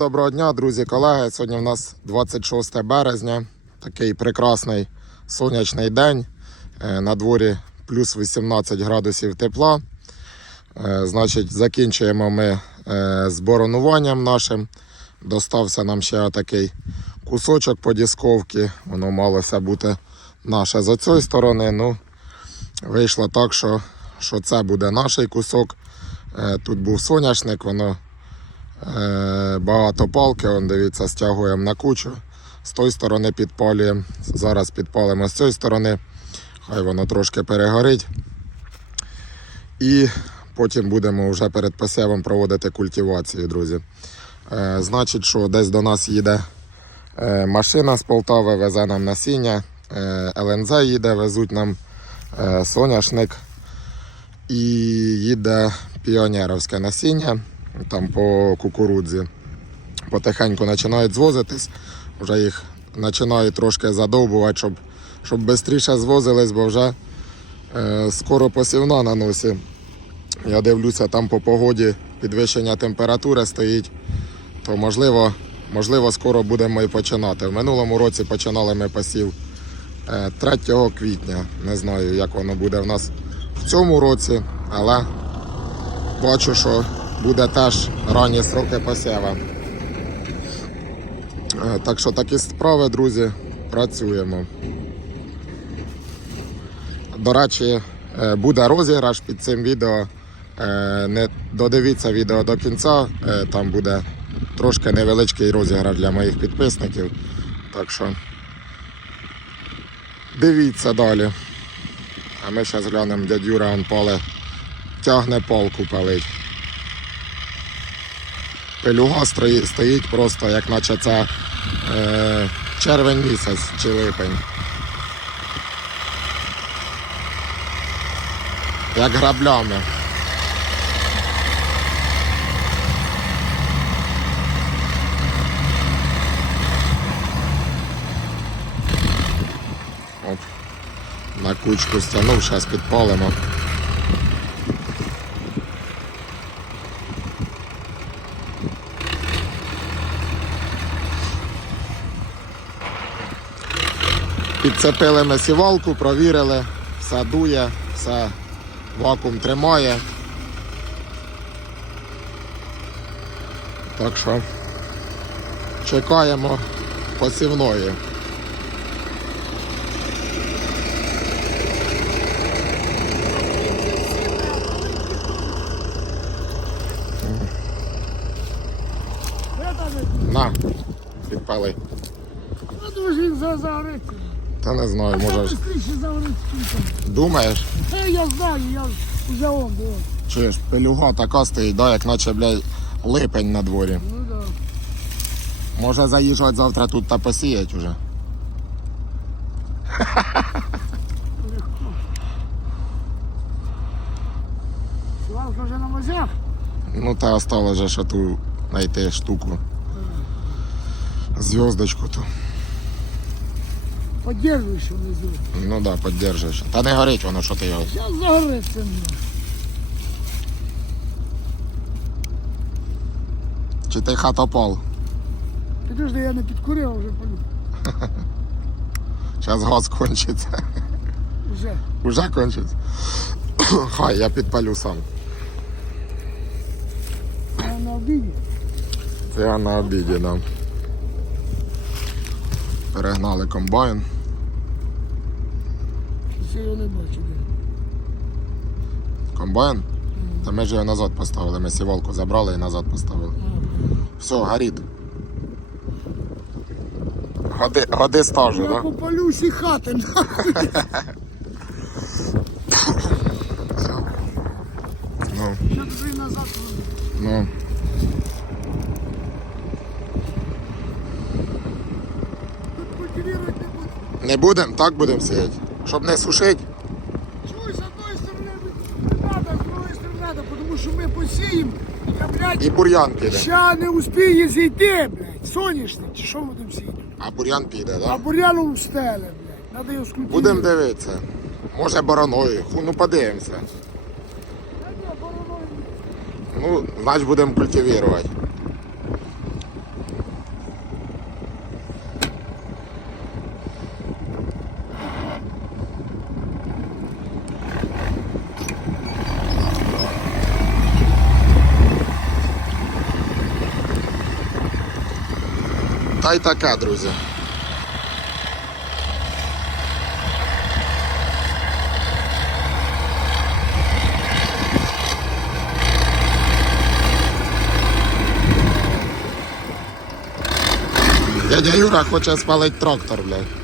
доброго дня, друзі, колеги. Сьогодні в нас 26 березня. Такий прекрасний сонячний день. Е, На дворі плюс 18 градусів тепла. Е, Значить, закінчуємо ми е, з боронуванням нашим. Достався нам ще такий кусочок по дісковці. Воно малося бути наше з цієї сторони. Ну, вийшло так, що, що це буде наш кусок. Тут був соняшник, воно Багато палки, он, дивіться, стягуємо на кучу. З тої сторони підпалюємо. Зараз підпалимо з цієї сторони. Хай воно трошки перегорить. І потім будемо вже перед посівом проводити культивацію, друзі. Е, Значить, що десь до нас їде е, машина з Полтави, везе нам насіння. Е, ЛНЗ їде, везуть нам е, соняшник. І їде піонерівське насіння там по кукурудзі. Потихеньку починають звозитись, вже їх починають трошки задовбувати, щоб, щоб швидше звозились, бо вже е, скоро посівна на носі. Я дивлюся, там по погоді підвищення температури стоїть, то можливо, можливо скоро будемо і починати. В минулому році починали ми посів е, 3 квітня. Не знаю, як воно буде в нас в цьому році, але бачу, що буде теж ранні сроки посіва. Е, Так що такі справи, друзі, працюємо. До речі, е, буде розіграш під цим відео. Е, Не додивіться відео до кінця, там буде трошки невеличкий розіграш для моїх підписників. Так що дивіться далі. А ми зараз глянемо, дядь Юра он пале, тягне палку палить. Пелюга стоїть просто, як наче це е, червень місяць чи липень. Як граблями. Оп. На кучку стягнув, зараз підпалимо. Підцепили ми сівалку, провірили, все дує, все вакуум тримає. Так що чекаємо посівної. На, підпали. А дуже він за загориться. Та не знаю, Може... ж-. Думаєш? Е, я знаю, я вже он був. Чуєш, пелюга така стоїть, да, як наче, блядь, липень на дворі. Ну да. Може заїжджати завтра тут та посіять уже. Легко. Свалка вже на мозях. Ну та осталось же, що ту знайти штуку. Зв'язочку ту. Поддержуй, що внизу. Ну да, піддержиш. Та не горить воно, що ти його. Зараз загориться. мені. Чи ти хатопал? Підожди, я не підкурив, а вже полю. Зараз газ кончиться. Вже. Уже кончиться. Хай, я підпалю сам. Я на обіді. Це я на обіді дам. Перегнали комбайн. Ще його не бачу. де. Комбайн? Та ми ж його назад поставили. Ми сівалку забрали і назад поставили. Все, горить. Годи, годи стажу, Я? Да? попалю всі хати. нахуй. Ну, Що тобі назад? ну. Тут культивувати не буде. Не будемо, так будемо сіяти. Щоб не сушити. Чуй, з одної сторони треба, з другої сторони треба, тому що ми посіємо, я, блядь, І бур'ян піде. Ща не успіє зійти, блядь. Соняшник, чи що будемо сіяти? А бур'ян піде, так? А бур'яну устеле, блядь. Надо його скрутити. Будемо дивитися. Може бороною. Ху, Ну подивимося. Та ні, бороною. Ну, значить будемо культивувати. Та й друзі. Дядя Юра хоче спалити трактор, блядь.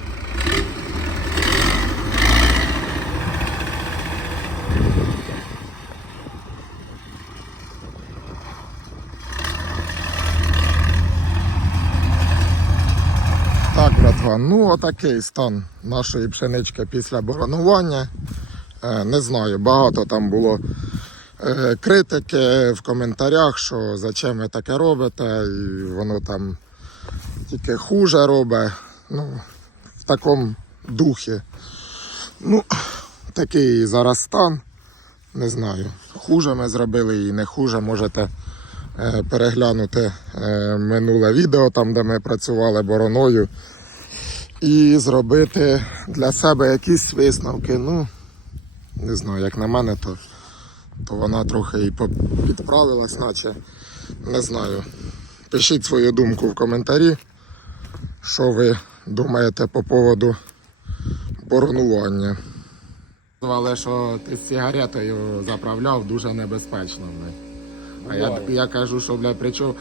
Так, ну отакий стан нашої пшенички після боронування. Е, Не знаю, багато там було е, критики в коментарях, що зачем ви таке робите, і воно там тільки хуже робить. Ну, в такому духі. Ну, такий зараз стан. Не знаю. Хуже ми зробили і не хуже. Можете е, переглянути минуле відео, там, де ми працювали бороною. І зробити для себе якісь висновки. Ну, не знаю, як на мене, то, то вона трохи і підправилась, наче. Не знаю. Пишіть свою думку в коментарі, що ви думаєте по поводу боронування. Сказали, що ти з сигаретою заправляв дуже небезпечно. Блядь. А я, я кажу, що блядь, причому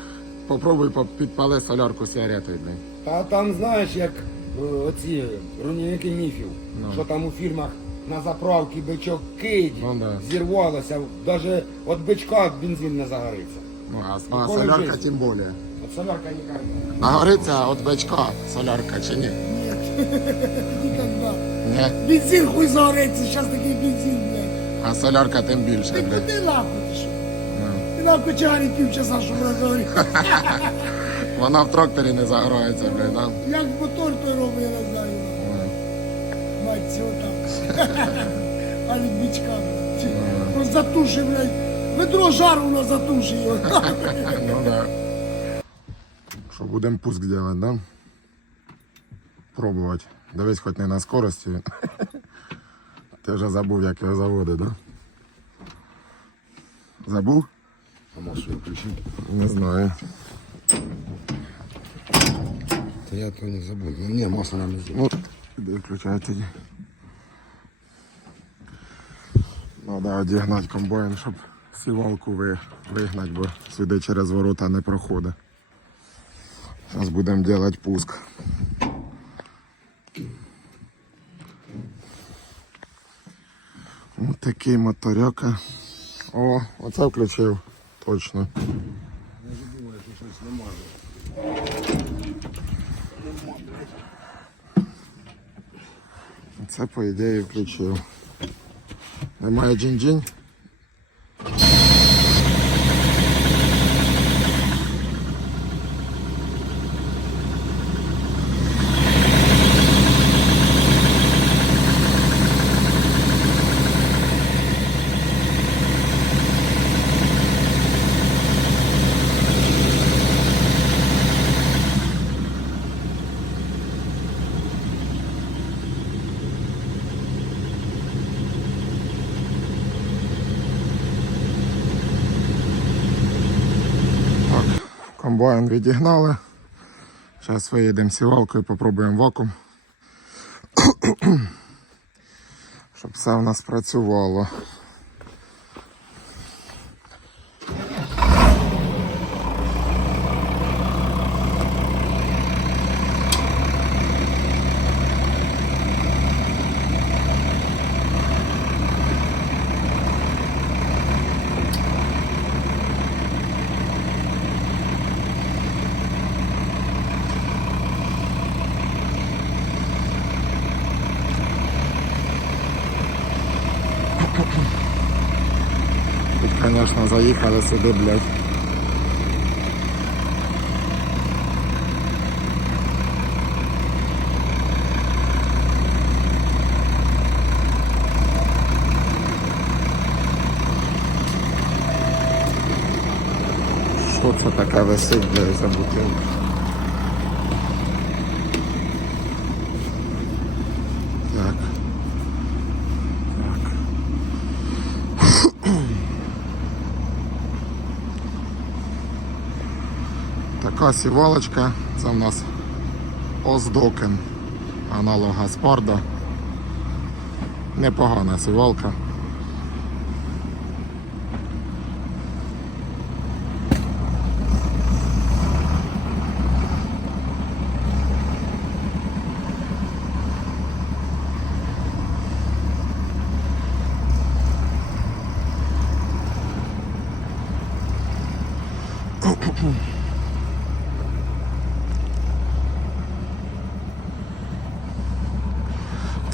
попробуй по- підпали солярку сигаретою. Блядь. Та там знаєш, як оці руйнівники міфів, Ну. що там у фільмах на заправці бичок кидь, Ну, да. зірвалося, навіть від бичка бензин не загориться. Ну, а, а Ніколи в солярка житті. тим більше. От солярка ніколи. А гориться від бичка солярка чи ні? Ніколи. Ні. Бензин хуй загориться, зараз такий бензин, блядь. А солярка тим більше, Ти блядь. куди нахуй ти що? Ну. Ти нахуй чагарі півчаса, щоб вона загоріла. Вона в тракторі не загорається, блядь, да? Як мотор той робить, я не знаю. Ну. Мать цього там. А від бичка, блядь. Просто затуши, блядь. Ведро жару на затуши його. Ну да. Що, будемо пуск делать, да? Пробувати. Дивись, хоч не на скорості. Ти вже забув, як його заводить, да? Забув? А масло включити? Не знаю. Та я то не забув. Ну, ні, масло нам не зробить. Ну, іди тоді. Надо одігнати комбайн, щоб сівалку ви, вигнати, бо сюди через ворота не проходить. Зараз будемо робити пуск. Ось такий моторяка. О, оце включив. Точно. Це по ідеї включив. Немає джинь-джинь. Так, комбайн відігнали. Зараз виїдемо сівалкою, попробуємо вакуум. Щоб все в нас працювало. Тут, звісно, заїхали сюди, блядь. Що це таке висить, блядь, Така сівалочка. Це в нас Оздокен. Аналог Гаспарда. Непогана сівалка.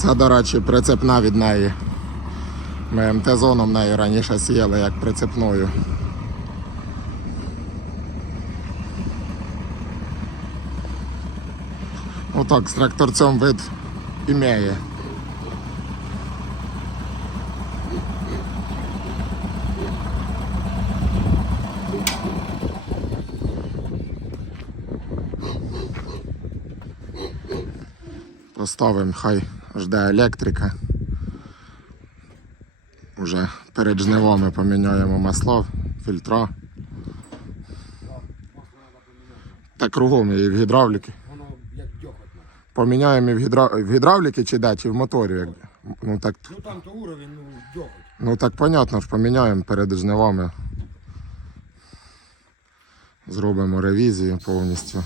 Це, до речі, прицепна від неї. Ми МТ-зоном нею раніше сіяли як прицепною. Отак, з тракторцем вид імеє. Поставимо, хай жде електрика. Уже перед жнивами поміняємо масла, фільтра. Та кругом і в гідравліки. Воно як дьохотно. Поміняємо і в, гідра... в гідравліки чи де, чи в моторі. Як... Ну, так, Ну там то уровень, ну дьохоть. ну так понятно, ж поміняємо перед жнивами. Зробимо ревізію повністю.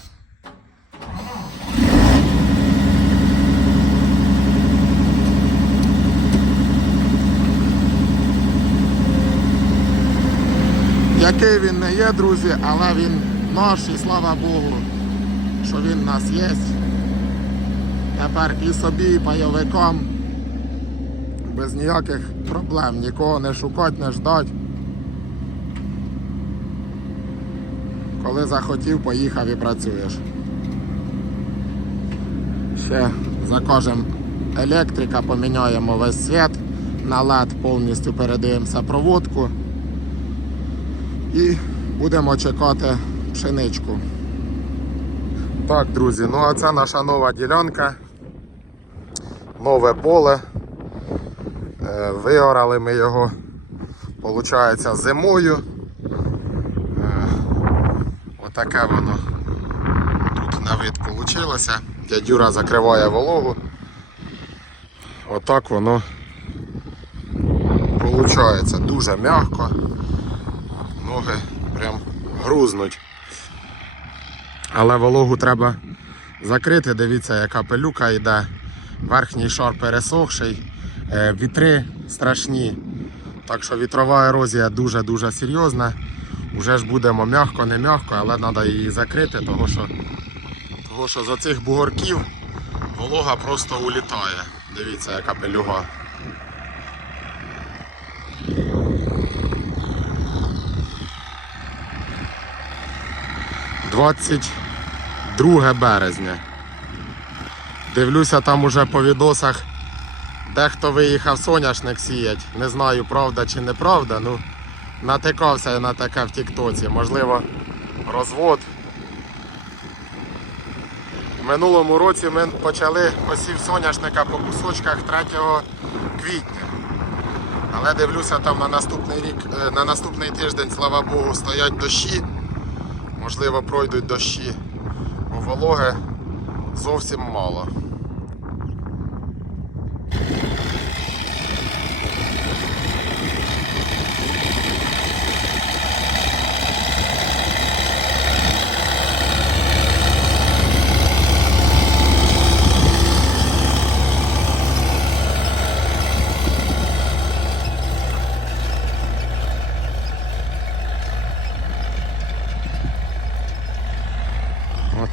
Який він не є, друзі, але він наш і слава Богу, що він в нас є. Тепер і собі, і пайовикам без ніяких проблем, нікого не шукати, не ждать. Коли захотів, поїхав і працюєш. Ще закажемо електрика, поміняємо весь світ на LED, повністю передивимося проводку і будемо чекати пшеничку. Так, друзі, ну а це наша нова ділянка. Нове поле. Е, Виорали ми його, виходить, зимою. Е, Отаке воно тут на вид вийшло. Дядюра закриває вологу. Отак воно виходить. Дуже м'яко. Ноги прям грузнуть. Але вологу треба закрити. Дивіться, яка пилюка йде. Верхній шар пересохший, е, вітри страшні. Так що вітрова ерозія дуже-дуже серйозна. Уже ж будемо м'яко, не м'яко, але треба її закрити, тому що, того що за цих бугорків волога просто улітає. Дивіться, яка пилюга. Двадцять 2 березня. Дивлюся там уже по відосах. Дехто виїхав соняшник сіять. Не знаю, правда чи неправда. Ну, натикався я на таке в Тіктоці. Можливо, розвод. В минулому році ми почали посів соняшника по кусочках 3 квітня. Але дивлюся, там на наступний рік, е, на наступний тиждень, слава Богу, стоять дощі. Можливо, пройдуть дощі. Бо вологи зовсім мало.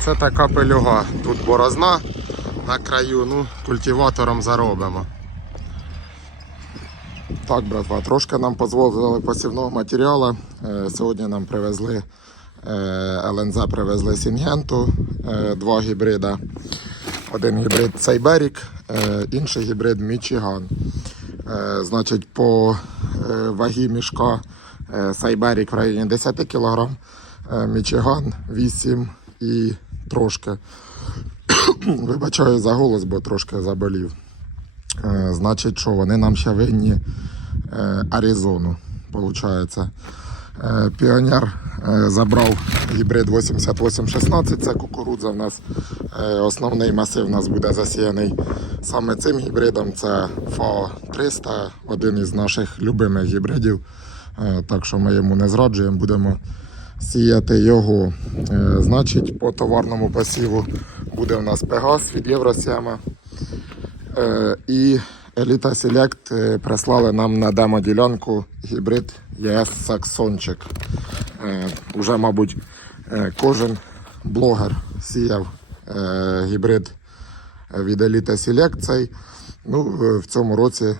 Оце така пелюга. Тут борозна на краю, ну, культиватором заробимо. Так, братва, трошки нам дозволили посівного матеріалу. Е, Сьогодні нам привезли е, ЛНЗ привезли Сінгенту, е, два гібрида. Один гібрид Сайберік, інший гібрид Мічиган. Значить, по вагі мішка Сайберік в районі 10 кг, Мічиган 8 і трошки. Вибачаю за голос, бо трошки заболів. Е, Значить, що вони нам ще винні е, Аризону, виходить. Е, Піонер забрав гібрид 8816, це кукурудза в нас. Основний масив у нас буде засіяний саме цим гібридом. Це ФАО 300, один із наших любимих гібридів. Так що ми йому не зраджуємо, будемо сіяти його. Е, Значить, по товарному посіву буде у нас Пегас від Євросіма. Е, І Еліта Select е, прислали нам на демо-ділянку гібрид ЄС Саксончик. Уже, мабуть, кожен блогер сіяв гібрид від Еліта цей. Ну, в цьому році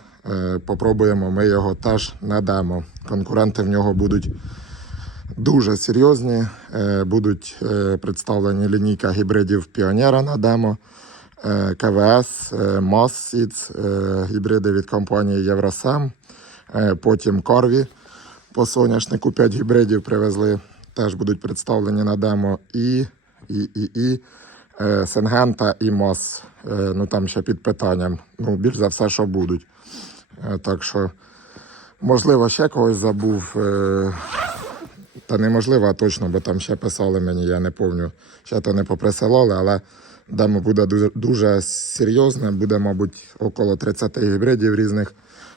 попробуємо ми його теж на демо. Конкуренти в нього будуть дуже серйозні. Е, Будуть е, представлені лінійка гібридів Піонера на демо, е, КВС, е, гібриди від компанії Євросем, потім Корві по соняшнику 5 гібридів привезли, теж будуть представлені на демо. І, і, і, і Сенгента і Мос. Ну там ще під питанням. Ну, більш за все, що будуть. Так що, можливо, ще когось забув. Та неможливо, а точно, бо там ще писали мені, я не пам'ятаю. Ще то не поприсилали, але демо буде дуже, дуже серйозне. Буде, мабуть, около 30 гібридів різних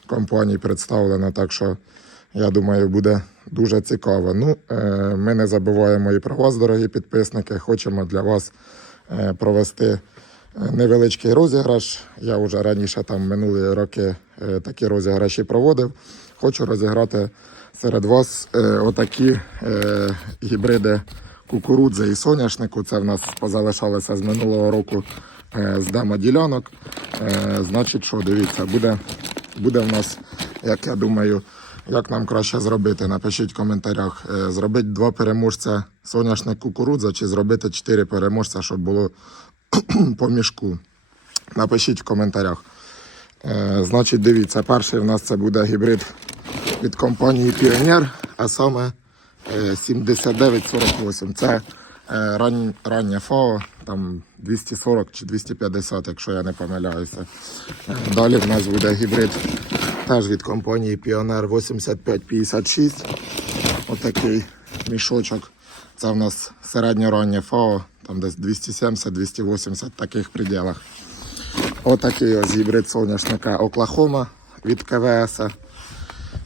компаній представлено. Так що я думаю, буде дуже цікаво. Ну, е, ми не забуваємо і про вас, дорогі підписники. Хочемо для вас е, провести е, невеличкий розіграш. Я вже раніше там минулі роки такі розіграші проводив. Хочу розіграти серед вас е, отакі е, гібриди кукурудзи і соняшнику. Це в нас позалишалося з минулого року е, з демо-ділянок. Е, значить, що дивіться, буде, буде в нас, як я думаю, як нам краще зробити. Напишіть в коментарях. Е, зробити два переможця соняшник кукурудза чи зробити чотири переможця, щоб було по мішку. Напишіть в коментарях. Е, значить, дивіться, перший в нас це буде гібрид від компанії Піонер, а саме е, 7948. Це е, ран, рання ФАО, там 240 чи 250, якщо я не помиляюся. Е, Далі в нас буде гібрид теж від компанії Піонер 8556. Отакий мішочок. Це в нас середньораннє ФАО, там десь 270-280 в таких пределах. Отакий ось гібрид соняшника Оклахома від КВС.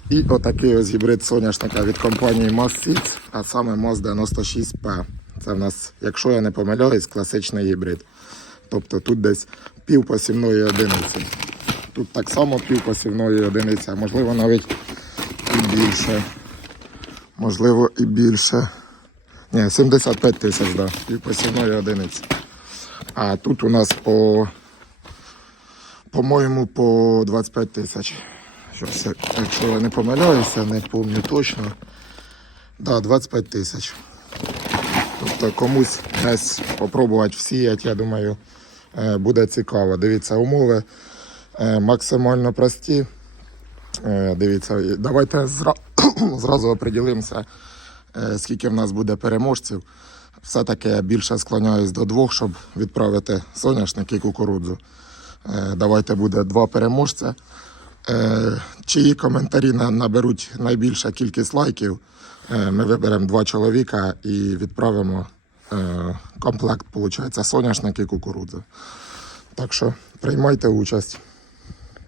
І отакий ось гібрид соняшника від компанії Moss Seeds, а саме Moss 96P. Це в нас, якщо я не помиляюсь, класичний гібрид. Тобто тут десь півпосівної одиниці. Тут так само півпосівної одиниці, а можливо навіть і більше. Можливо і більше. Ні, 75 тисяч, да, півпосівної одиниці. А тут у нас по, по-моєму, по 25 тисяч. Щось, якщо я не помиляюся, не пам'ятаю точно. Да, 25 тисяч. Тобто комусь десь спробувати всіяти, я думаю, е, буде цікаво. Дивіться, умови е, максимально прості. Е, Дивіться, давайте зра- зразу оприділимося, скільки в нас буде переможців. Все-таки я більше склоняюсь до двох, щоб відправити соняшник і кукурудзу. Давайте буде два переможця. Е, Чиї коментарі наберуть найбільша кількість лайків, е, ми виберемо два чоловіка і відправимо е, комплект, виходить, соняшник і кукурудза. Так що приймайте участь.